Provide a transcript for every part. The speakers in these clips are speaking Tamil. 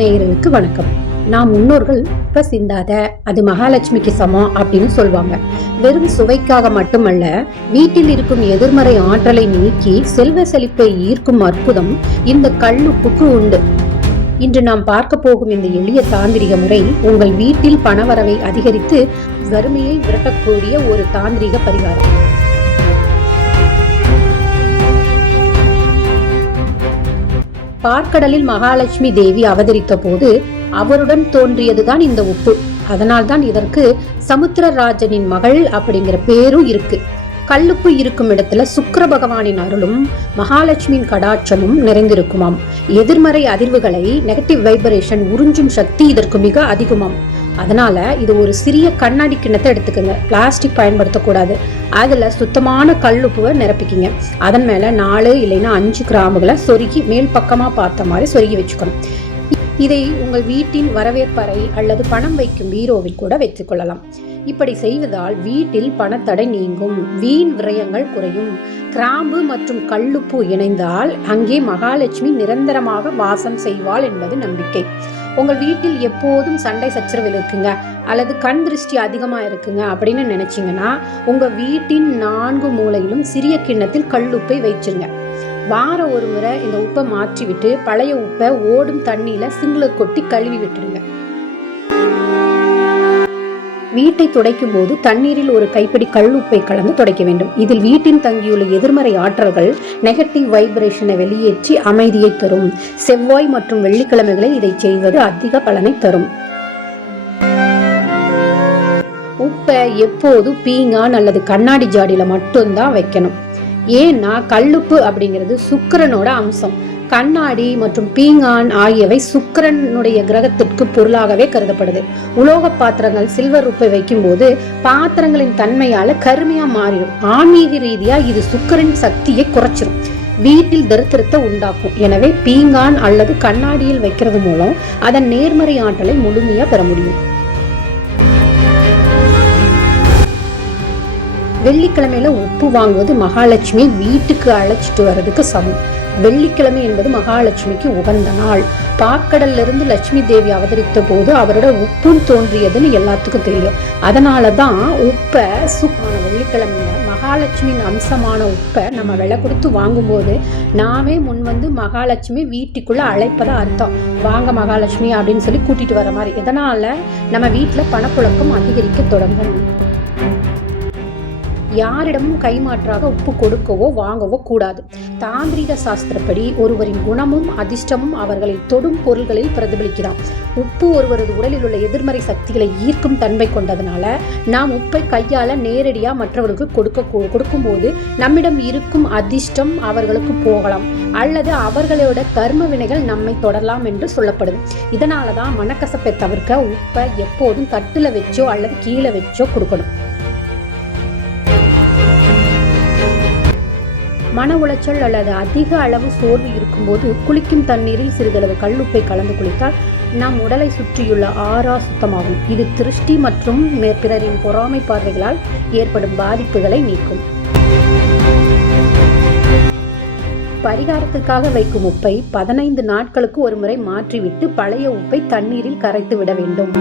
நேயர்களுக்கு வணக்கம். நாம் முன்னோர்கள் உப்ப சிந்தாத, அது மகாலட்சுமிக்கு சமம் அப்படின்னு சொல்லுவாங்க. வெறும் சுவைக்காக மட்டுமல்ல, வீட்டில் இருக்கும் எதிர்மறை ஆற்றலை நீக்கி செல்வ செழிப்பை ஈர்க்கும் அற்புதம் இந்த கல்லுப்புக்கு உண்டு. இன்று நாம் பார்க்க போகும் இந்த எளிய தாந்திரிக முறை உங்கள் வீட்டில் பணவரவை அதிகரித்து வறுமையை விரட்டக்கூடிய ஒரு தாந்திரிக பரிகாரம். பார்க்கடலில் மகாலட்சுமி தேவி அவதரித்த போது அவருடன் தோன்றியதுதான் இந்த உப்பு. அதனால்தான் இதற்கு சமுத்திரராஜனின் மகள் அப்படிங்கிற பேரும் இருக்கு. கல்லுப்பு இருக்கும் இடத்துல சுக்கிர பகவானின் அருளும் மகாலட்சுமியின் கடாட்சமும் நிறைந்திருக்குமாம். எதிர்மறை அதிர்வுகளை, நெகட்டிவ் வைப்ரேஷன் உறிஞ்சும் சக்தி இதற்கு மிக அதிகமாம். அதனால இது ஒரு சிறிய கண்ணாடி கிண்ணத்தை எடுத்துக்கோங்க. பிளாஸ்டிக் பயன்படுத்தக்கூடாது. அதுல சுத்தமான கல்லுப்புவை நிரப்பிக்கிங்க. அதன் மேல 4 இல்லைன்னா 5 கிராம்புகளை சொருகி மேல் பக்கமா பார்த்த மாதிரி சொருகி வச்சுக்கணும். இதை உங்கள் வீட்டின் வரவேற்பறை அல்லது பணம் வைக்கும் பீரோவில் கூட வைத்துக் கொள்ளலாம். இப்படி செய்வதால் வீட்டில் பணத்தடை நீங்கும், வீண் விரயங்கள் குறையும். கிராம்பு மற்றும் கல்லுப்பு இணைந்தால் அங்கே மகாலட்சுமி நிரந்தரமாக வாசம் செய்வாள் என்பது நம்பிக்கை. உங்கள் வீட்டில் எப்போதும் சண்டை சச்சரவில் இருக்குங்க அல்லது கண் திருஷ்டி அதிகமா இருக்குங்க அப்படின்னு நினைச்சீங்கன்னா உங்க வீட்டின் 4 மூலையிலும் சிறிய கிண்ணத்தில் கல்லுப்பை வைச்சிருங்க. வாரம் ஒரு முறை இந்த உப்பை மாற்றி விட்டு பழைய உப்பை ஓடும் தண்ணியில சிங்கில கொட்டி கழுவி விட்டுடுங்க. வீட்டை துடைக்கும் போது தண்ணீரில் ஒரு கைப்பிடி கல்லுப்பை கலந்து துடைக்க வேண்டும். இதில் வீட்டின் தங்கியுள்ள எதிர்மறை ஆற்றல்கள், நெகட்டிவ் வைப்ரேஷனை வெளியேற்றி அமைதியை தரும். செவ்வாய் மற்றும் வெள்ளிக்கிழமைகளை இதை செய்வது அதிக பலனை தரும். உப்பை எப்போது பீங்கான் அல்லது கண்ணாடி ஜாடியில மட்டும்தான் வைக்கணும். ஏன்னா கல்லுப்பு அப்படிங்கிறது சுக்கிரனோட அம்சம். கண்ணாடி மற்றும் பீங்கான் ஆகியவை சுக்கிரனுடைய கிரகத்திற்கு பொருளாகவே கருதப்படுது. உலோக பாத்திரங்கள், சில்வர் உப்பை வைக்கும் போது பாத்திரங்களின் தன்மையால கருமையா மாறிடும். ஆன்மீக ரீதியா இது சுக்கிரன் சக்தியை குறைச்சிடும், வீட்டில் தரித்திரத்தை உண்டாக்கும். எனவே பீங்கான் அல்லது கண்ணாடியில் வைக்கிறது மூலம் அதன் நேர்மறை ஆற்றலை முழுமையா பெற முடியும். வெள்ளிக்கிழமையில உப்பு வாங்குவது மகாலட்சுமி வீட்டுக்கு அழைச்சிட்டு வர்றதுக்கு சமம். வெள்ளிக்கிழமை என்பது மகாலட்சுமிக்கு உகந்த நாள். பார்க்கடல்ல இருந்து லட்சுமி தேவி அவதரித்த போது அவரோட உப்பு தோன்றியதுன்னு எல்லாத்துக்கும் தெரியும். அதனாலதான் உப்பை சுக்கான வெள்ளிக்கிழமையில மகாலட்சுமியின் அம்சமான உப்பை நம்ம விலை கொடுத்து வாங்கும்போது நாமே முன் வந்து மகாலட்சுமி வீட்டுக்குள்ள அழைப்பதா அர்த்தம். வாங்க மகாலட்சுமி அப்படின்னு சொல்லி கூட்டிட்டு வர மாதிரி. இதனால நம்ம வீட்டுல பணப்புழக்கம் அதிகரிக்க தொடங்கும். யாரிடமும் கைமாற்றாக உப்பு கொடுக்கவோ வாங்கவோ கூடாது. தாந்திரிக சாஸ்திரப்படி ஒருவரின் குணமும் அதிர்ஷ்டமும் அவர்களை தொடும் பொருள்களில் பிரதிபலிக்கிறான். உப்பு ஒருவரது உடலில் உள்ள எதிர்மறை சக்திகளை ஈர்க்கும் தன்மை கொண்டதுனால நாம் உப்பை கையால நேரடியா மற்றவருக்கு கொடுக்கும்போது நம்மிடம் இருக்கும் அதிர்ஷ்டம் அவர்களுக்கு போகலாம் அல்லது அவர்களோட கர்ம வினைகள் நம்மை தொடரலாம் என்று சொல்லப்படுது. இதனாலதான் மனக்கசப்பை தவிர்க்க உப்பை எப்போதும் தட்டுல வச்சோ அல்லது கீழே வச்சோ கொடுக்கணும். மன உளைச்சல் அல்லது அதிக அளவு சோர்வு இருக்கும்போது குளிக்கும் தண்ணீரில் சிறிதளவு கல்லுப்பை கலந்து குளித்தால் நம் உடலை சுற்றியுள்ள ஆறா சுத்தமாகும். இது திருஷ்டி மற்றும் பிறரின் பொறாமை பார்வைகளால் ஏற்படும் பாதிப்புகளை நீக்கும். பரிகாரத்துக்காக வைக்கும் உப்பை 15 நாட்களுக்கு ஒரு முறை மாற்றிவிட்டு பழைய உப்பை தண்ணீரில் கரைத்து விட வேண்டும்.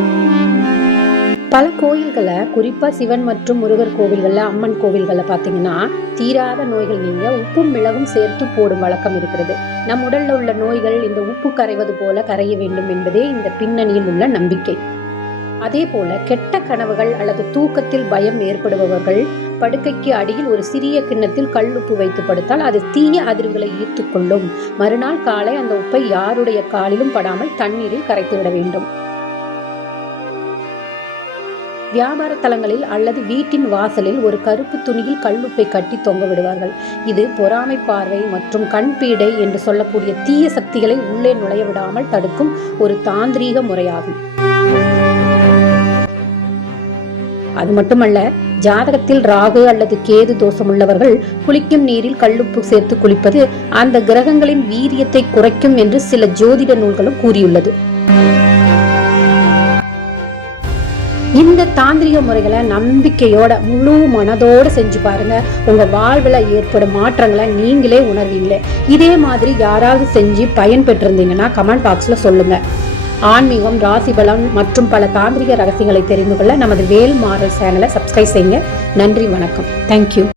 பல கோயில்களை, குறிப்பா சிவன் மற்றும் முருகர் கோவில்கள்ல, அம்மன் கோவில்கள்ல பாத்தீங்கன்னா தீராத நோய்கள் நீங்க உப்பும் மிளகும் சேர்த்து போடும் வழக்கம் இருக்கிறது. நம் உடல்ல உள்ள நோய்கள் இந்த உப்பு கரைவது போல கரைய வேண்டும் என்பதே இந்த பின்னணியில் உள்ள நம்பிக்கை. அதே போல கெட்ட கனவுகள் அல்லது தூக்கத்தில் பயம் ஏற்படுபவர்கள் படுக்கைக்கு அடியில் ஒரு சிறிய கிண்ணத்தில் கல்லுப்பு வைத்து படுத்தால் அது தீய அதிர்வுகளை ஈர்த்து கொள்ளும். மறுநாள் காலை அந்த உப்பை யாருடைய காலிலும் படாமல் தண்ணீரில் கரைத்து விட வேண்டும். வியாபார தலங்களில் அல்லது வீட்டின் வாசலில் ஒரு கருப்பு துணியில் கல்லுப்பை கட்டி தொங்க விடுவார்கள். இது பொறாமை பார்வை மற்றும் கண் பீடை என்று சொல்லக்கூடிய தீய சக்திகளை உள்ளே நுழைய விடாமல் தடுக்கும் ஒரு தாந்திரீக முறையாகும். அது மட்டுமல்ல, ஜாதகத்தில் ராகு அல்லது கேது தோஷம் உள்ளவர்கள் குளிக்கும் நீரில் கல்லுப்பு சேர்த்து குளிப்பது அந்த கிரகங்களின் வீரியத்தை குறைக்கும் என்று சில ஜோதிட நூல்களும் கூறியுள்ளது. இந்த தாந்திரிக முறைகளை நம்பிக்கையோட முழு மனதோட செஞ்சு பாருங்க. உங்க வாழ்வுல ஏற்படும் மாற்றங்களை நீங்களே உணர்வீங்களே. இதே மாதிரி யாராவது செஞ்சு பயன் பெற்றிருந்தீங்கன்னா கமெண்ட் பாக்ஸ்ல சொல்லுங்க. ஆன்மீகம், ராசி பலன் மற்றும் பல தாந்திரிக ரகசியங்களை தெரிந்து கொள்ள நமது வேல் மாறல் சேனலை சப்ஸ்கிரைப் செய்யுங்க. நன்றி, வணக்கம். தேங்க்யூ.